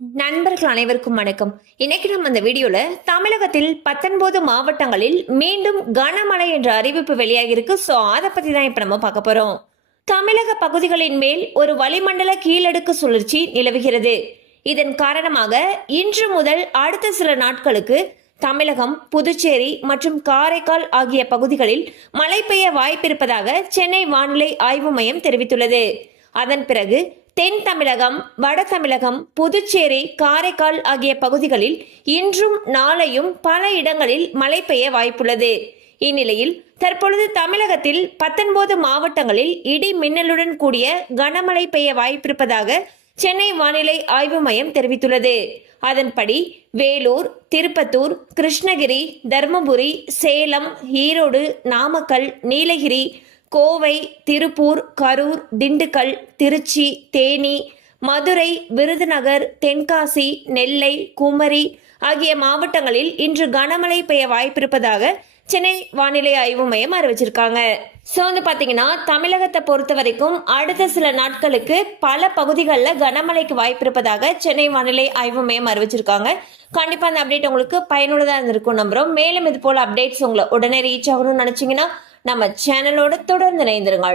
நண்பர்கள் அனைவருக்கும் வணக்கம். இன்னைக்கு நம்ம இந்த வீடியோல தமிழகத்தில் பத்தொன்பது மாவட்டங்களில் மீண்டும் கனமழை என்ற அறிவிப்பு வெளியாகிருக்கு ஸோ அதை பத்தி தான் இப்ப நம்ம பார்க்க போறோம். தமிழக பகுதிகளின் மேல் ஒரு வளிமண்டல கீழடுக்கு சுழற்சி நிலவுகிறது. இதன் காரணமாக இன்று முதல் அடுத்த சில நாட்களுக்கு தமிழகம் புதுச்சேரி மற்றும் காரைக்கால் ஆகிய பகுதிகளில் மழை பெய்ய வாய்ப்பிருப்பதாக சென்னை வானிலை ஆய்வு மையம் தெரிவித்துள்ளது. அதன் பிறகு தென் தமிழகம் வட தமிழகம் புதுச்சேரி காரைக்கால் ஆகிய பகுதிகளில் இன்றும் நாளையும் பல இடங்களில் மழை பெய்ய வாய்ப்புள்ளது. இந்நிலையில் தற்பொழுது தமிழகத்தில் பத்தொன்பது மாவட்டங்களில் இடி மின்னலுடன் கூடிய கனமழை பெய்ய வாய்ப்பிருப்பதாக சென்னை வானிலை ஆய்வு மையம் தெரிவித்துள்ளது. அதன்படி வேலூர் திருப்பத்தூர் கிருஷ்ணகிரி தருமபுரி சேலம் ஈரோடு நாமக்கல் நீலகிரி கோவை திருப்பூர் கரூர் திண்டுக்கல் திருச்சி தேனி மதுரை விருதுநகர் தென்காசி நெல்லை குமரி ஆகிய மாவட்டங்களில் இன்று கனமழை பெய்ய வாய்ப்பிருப்பதாக சென்னை வானிலை ஆய்வு மையம் அறிவிச்சிருக்காங்க. ஸோ வந்து பார்த்தீங்கன்னா தமிழகத்தை பொறுத்த வரைக்கும் அடுத்த சில நாட்களுக்கு பல பகுதிகளில் கனமழைக்கு வாய்ப்பிருப்பதாக சென்னை வானிலை ஆய்வு மையம் அறிவிச்சிருக்காங்க. கண்டிப்பாக அந்த அப்டேட் உங்களுக்கு பயனுள்ளதாக இருந்திருக்கும் நம்புகிறோம் மேலும் இது போல் அப்டேட்ஸ் உங்களை உடனே ரீச் ஆகணும்னு நினச்சிங்கன்னா நம்ம சேனலோட தொடர்ந்து இணைந்திருங்கள்.